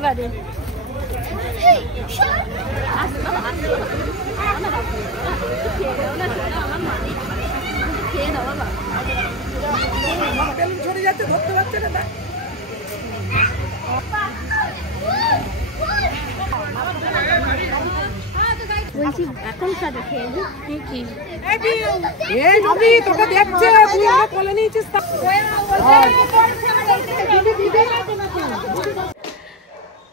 এবারে ছড়ে যাচ্ছে, ধরতে পারছে না। বলছি এখন সাথে খেয়ে কি এই নবী তোকে দেখছে, তুই আমার কোলে নিয়েছিস।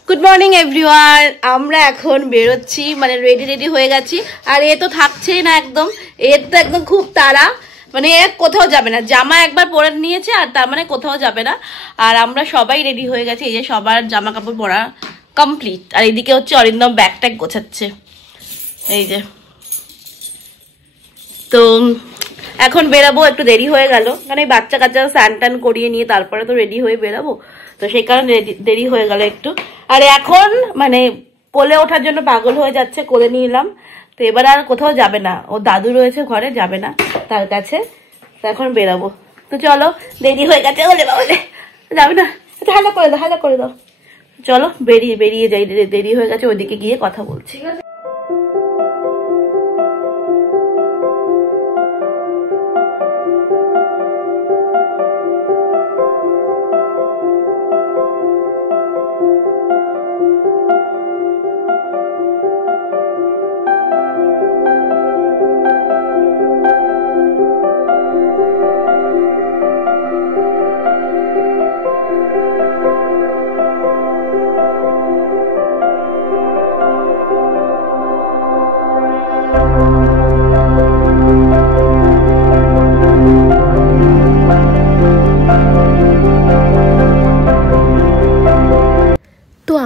গুড মর্নিং এভরিওয়ান, আমরা এখন বেরোচ্ছি, মানে রেডি হয়ে গেছি। আর এ তো থাকছেই না একদম, এর তো একদম খুব তাড়া, মানে এ কোথাও যাবে না, জামা একবার পরে নিয়েছে আর তার মানে কোথাও যাবে না। আর আমরা সবাই রেডি হয়ে গেছি, এই যে সবার জামা কাপড় পরা কমপ্লিট। আর এইদিকে হচ্ছে অরিন্দম ব্যাগ ট্যাগ গোছাচ্ছে, এই যে। তো এখন বেরাবো, একটু দেরি হয়ে গেল, মানে বাচ্চা কাচ্চা স্নান টান করিয়ে নিয়ে তারপরে তো রেডি হয়ে বেরাবো, তো সেই কারণে দেরি হয়ে গেল একটু। আর এখন মানে কোলে ওঠার জন্য পাগল হয়ে যাচ্ছে, কোলে নিয়ে এলাম। তো এবার আর কোথাও যাবে না, ও দাদু রয়েছে ঘরে, যাবে না তার কাছে। তো এখন বেরাবো, তো চলো, দেরি হয়ে গেছে, বলে যাবে না, হালকা করে দাও, হালকা করে দাও। চলো বেরিয়ে যাই, দেরি হয়ে গেছে, ওইদিকে গিয়ে কথা বলছি।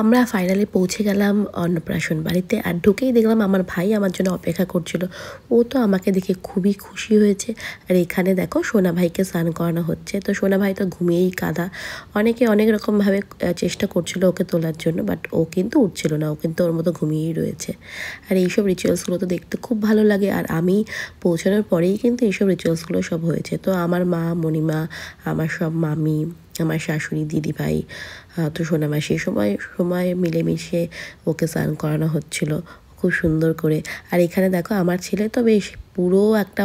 আমরা ফাইনালি পৌঁছে গেলাম অন্নপ্রাশন বাড়িতে। আর ঢুকেই দেখলাম আমার ভাই আমার জন্য অপেক্ষা করছিল, ও তো আমাকে দেখে খুবই খুশি হয়েছে। আর এখানে দেখো সোনা ভাইকে স্নান করানো হচ্ছে, তো সোনা ভাই তো ঘুমিয়েই কাঁদা। অনেকে অনেক রকমভাবে চেষ্টা করছিল ওকে তোলার জন্য, বাট ও কিন্তু উঠছিল না, ও কিন্তু ওর মতো ঘুমিয়েই রয়েছে। আর এইসব রিচুয়ালসগুলো তো দেখতে খুব ভালো লাগে। আর আমি পৌঁছানোর পরেই কিন্তু এইসব রিচুয়ালসগুলো সব হয়েছে। তো আমার মা, মণিমা, আমার সব মামি, আমার শাশুড়ি, দিদি ভাই, তো সোনামাসি সময় মিলেমিশে ওকে স্নান করানো হচ্ছিল খুব সুন্দর করে। আর এখানে দেখো আমার ছেলে তো বেশ পুরো একটা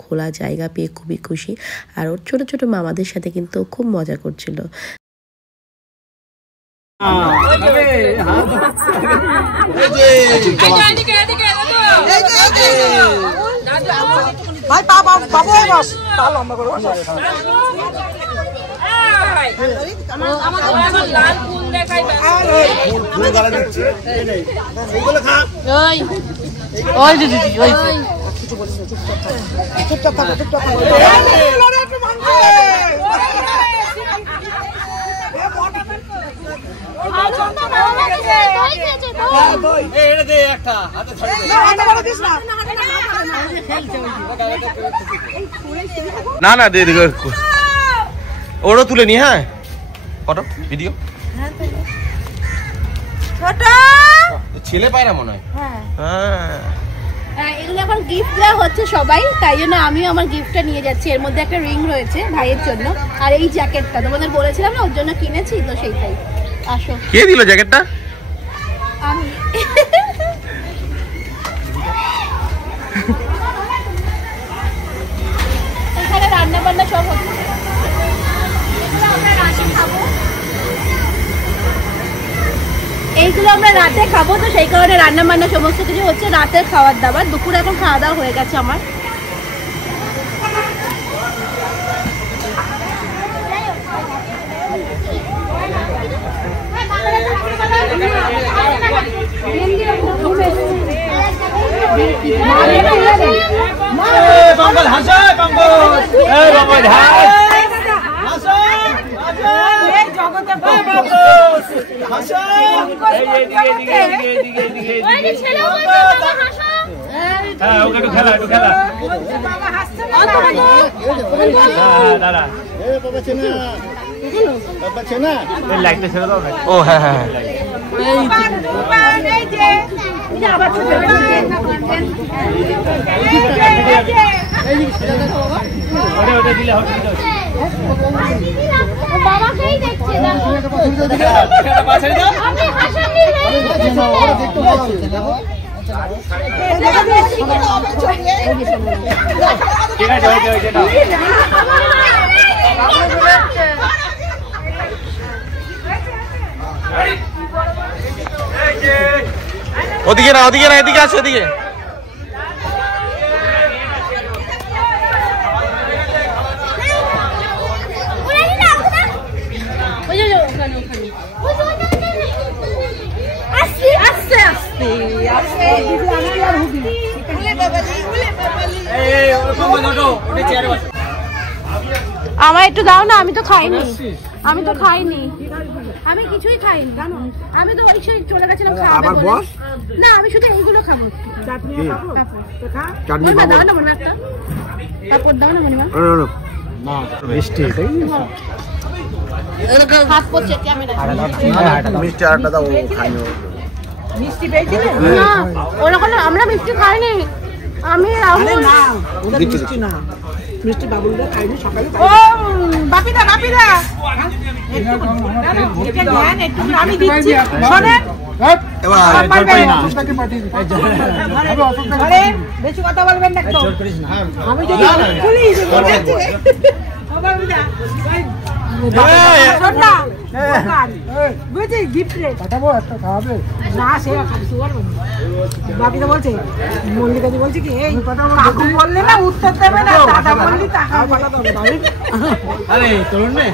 খোলা জায়গা পেয়ে খুবই খুশি। আর ওর ছোট ছোট মামাদের সাথে কিন্তু খুব মজা করছিল। না না দে ওরও তুলে নি। হ্যাঁ, ফটো ভিডিও ছেলে পায় না মনে হয়। হ্যাঁ, এগুলো এখন গিফট দেওয়া হচ্ছে সবাই, তাই জন্য আমিও আমার গিফটটা নিয়ে যাচ্ছি। এর মধ্যে একটা রিং রয়েছে ভাইয়ের জন্য, আর এই জ্যাকেটটা তোমাদের বলেছিলাম না ওর জন্য কিনেছি, তো সেইটাই। আসো। কে দিল জ্যাকেটটা? আমি। এখানে রান্না বান্না সব হচ্ছে, আমরা রাতে খাবো, এইগুলো আমরা রাতে খাবো, তো সেই কারণে রান্না বান্না সমস্ত কিছু হচ্ছে, রাতের খাবার দাবার। দুপুরে এখন খাওয়া দাওয়া হয়ে গেছে আমার। লাইটটা ছেড়ে দাও। ও হ্যাঁ হ্যাঁ, বাবাকেই দেখছে। ওদিকে না, ওদিকে না, এদিকে আছে, এদিকে। আমার একটু দাও না, আমি তো খাইনি, আমি তো খাইনি, আমি কিছুই খাইনি জানো। আমি তো ওই সেই চলে গেছিলাম খাওয়া না, আমি শুধু এইগুলো খাবো। চাটনি দাও না মনে একটা, তারপর দাও না মনে মিষ্টি হাত পড়ছে ক্যামেরা মিষ্টি আটা দাও খাইনি। মিষ্টি পেয়েছিলে না? ওরকম আমরা মিষ্টি খাইনি। আমি না মিষ্টি না, মিষ্টি বাবুলদা খাইনি সকালে। ও বাপিদা বাপিদা এটা জ্ঞান একটু আমি দিচ্ছি শুনেন। এবার জলপাই না আরে বেশি কথা বলবেন না তো, আমি যদি পুলিশ বাপিদা শোন না বুঝি গিফট রে পাঠাবো একটা খাওয়াবে না, সে বাপিদা বলছে মল্লিকাদি বলছে কি এই কাকু বললে না উত্তর দেবে না, দাদা বললি টাকা পাঠাতে হবে। আরে চলুন না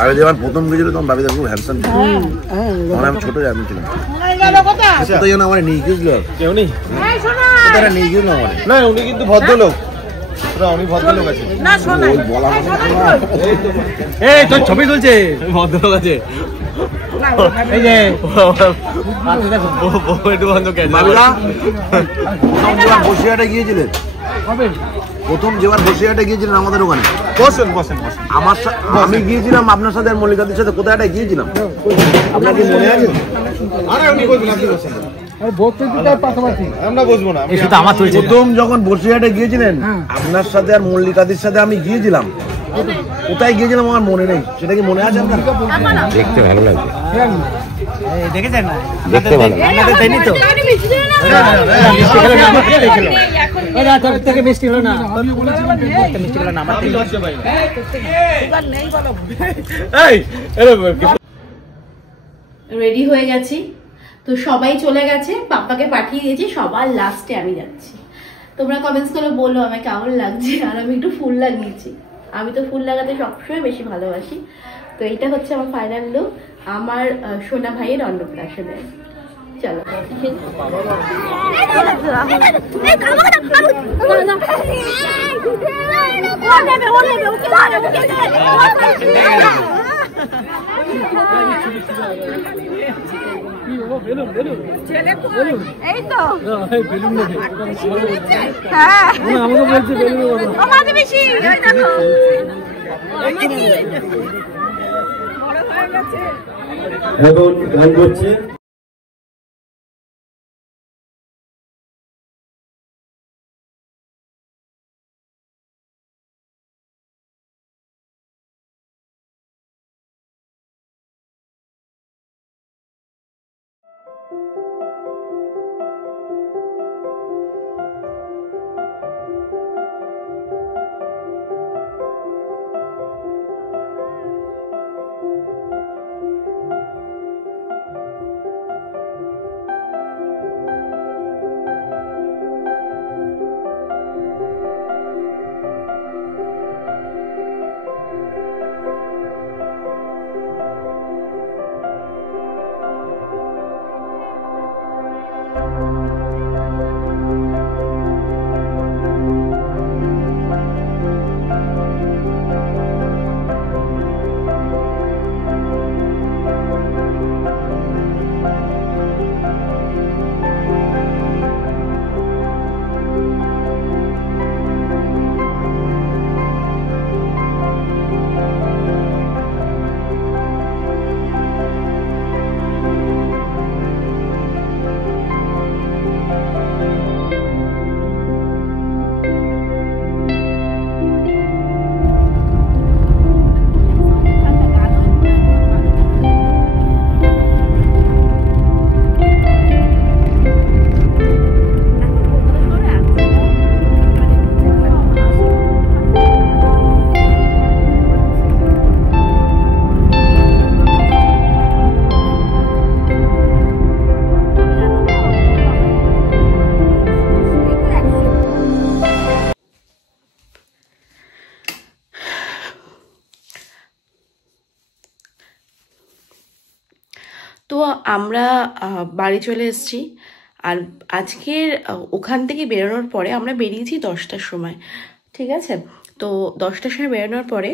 আগে যখন প্রথম গেছিল তখন বাবিদা খুব হ্যান্ডসাম ছিল, তখন আমি ছোট আমি ছিলাম। কোথায় যেন আমার নিয়ে গেছিল, কেউ নেই, কোথায় নিয়ে গেছিল আমার না উনি কিন্তু ভদ্রলোক, উনি ভদ্রলোক আছে না শোনা বলা এই তোর ছবি তুলছে, ভদ্রলোক আছে এই যে একটু বন্ধ কেন বাবিদা যখন বসিরহাটে গিয়েছিলেন, প্রথম যেবার বসিরহাটে গিয়েছিলেন আমাদের ওখানে, বসেন বসেন বসেন, আমার আমি গিয়েছিলাম আপনার সাথে মল্লিকাদির সাথে, কোথায় একটা গিয়েছিলাম আপনার কি মনে আছে? আরে উনি বলবেন, আপনি বসেন, আমরা বসবো না। প্রথম যখন বসিরহাটে গিয়েছিলেন আপনার সাথে আর মল্লিকাদির সাথে আমি গিয়েছিলাম, কোথায় গিয়েছিলাম আমার মনে নেই, সেটা কি মনে আছে আপনার? দেখতে ভালো লাগবে, দেখেছেন না? দেখতে ভালো আমাদের দেয়নি তো মিষ্টি হলো না, মিষ্টি হলো না আমার রেডি হয়ে গেছি, তো সবাই চলে গেছে, পাপ্পাকে পাঠিয়ে দিয়েছি, সবার লাস্টে আমি যাচ্ছি। তোমরা কমেন্টস করে বলো আমার কেমন লাগছে, আর আমি একটু ফুল লাগিয়েছি, আমি তো ফুল লাগাতে সবসময় বেশি ভালোবাসি। তো এইটা হচ্ছে আমার ফাইনাল লুক আমার সোনা ভাইয়ের অন্নপ্রাশনে। চলো এই তো হ্যাঁ আমাকে বলছে আমাদের বেশি এখন গান করছে। তো আমরা বাড়ি চলে এসেছি। আর আজকের ওখান থেকে বেরোনোর পরে আমরা বেরিয়েছি 10টার সময়, ঠিক আছে। তো 10টার সময় বেরোনোর পরে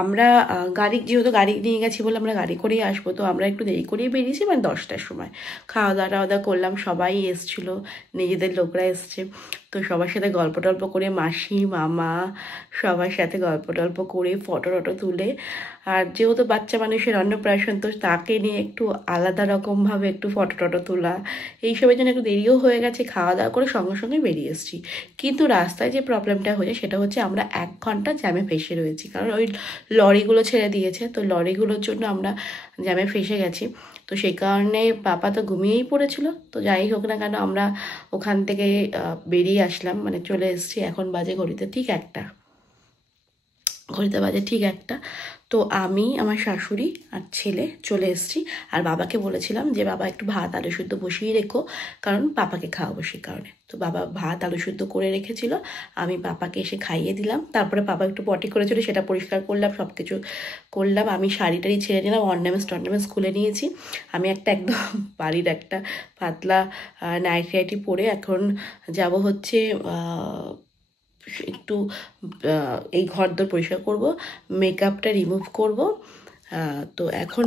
আমরা যেহেতু গাড়ি নিয়ে গেছি বলে আমরা গাড়ি করেই আসবো, তো আমরা একটু দেরি করেই বেরিয়েছি, মানে 10টার সময় খাওয়া দাওয়া করলাম। সবাই এসছিলো, নিজেদের লোকরা এসছে, তো সবার সাথে গল্প টল্প করে, মাসি মামা সবার সাথে গল্প টল্প করে ফটো টটো তুলে, আর যেহেতু বাচ্চা মানুষের অন্নপ্রাশন, তো তাকে নিয়ে একটু আলাদা রকমভাবে একটু ফটো টটো তোলা, এইসবের জন্য একটু দেরিও হয়ে গেছে। খাওয়া দাওয়া করে সঙ্গে সঙ্গে বেরিয়ে এসেছি। কিন্তু রাস্তায় যে প্রবলেমটা হয়েছে সেটা হচ্ছে আমরা 1 ঘন্টা জ্যামে ফেসে রয়েছি, কারণ ওই লরিগুলো ছেড়ে দিয়েছে, তো লরিগুলোর জন্য আমরা জ্যামে ফেসে গেছি। তো সেই কারণে পাপা তো ঘুমিয়েই পড়েছিল। তো যাই হোক না কেন, আমরা ওখান থেকে বেরিয়ে আসলাম, মানে চলে এসেছি। এখন বাজে ঘড়িতে ঠিক 1টা, তো আমি, আমার শাশুড়ি আর ছেলে চলে এসেছি। আর বাবাকে বলেছিলাম যে বাবা একটু ভাত আলু সিদ্ধ বসিয়ে রেখো, কারণ পাপাকে খাওয়াবো সেই কারণে। তো বাবা ভাত আলু সিদ্ধ করে রেখেছিল, আমি পাপাকে এসে খাইয়ে দিলাম। তারপরে বাবা একটু পটি করেছিল, সেটা পরিষ্কার করলাম, সব কিছু করলাম। আমি শাড়ি টাড়ি ছেড়ে নিলাম, অর্নামেন্টস খুলে নিয়েছি। আমি একদম বাড়ির একটা পাতলা নাইটি পরে এখন যাব হচ্ছে একটু এই ঘরদোর পরিষ্কার করব, মেকআপটা রিমুভ করব। তো এখন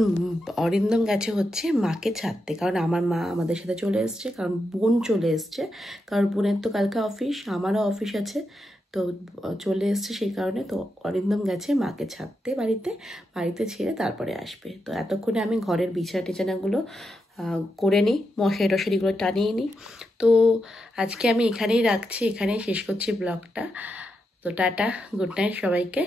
অরিন্দম গেছে হচ্ছে মাকে ছাড়তে, কারণ আমার মা আমাদের সাথে চলে এসছে, কারণ বোন চলে এসছে, কারণ বোনের তো কালকে অফিস, আমারও অফিস আছে, তো চলে এসছে সেই কারণে। তো অরিন্দম গেছে মাকে ছাড়তে বাড়িতে ছেড়ে তারপরে আসবে। তো এতক্ষণে আমি ঘরের বিছানা টিছানাগুলো করে নিই, মশারি টশারিগুলো টানিয়ে নিই। তো আজকে আমি এখানেই রাখছি, এখানেই শেষ করছি ব্লগটা। তো টাটা, গুড নাইট সবাইকে।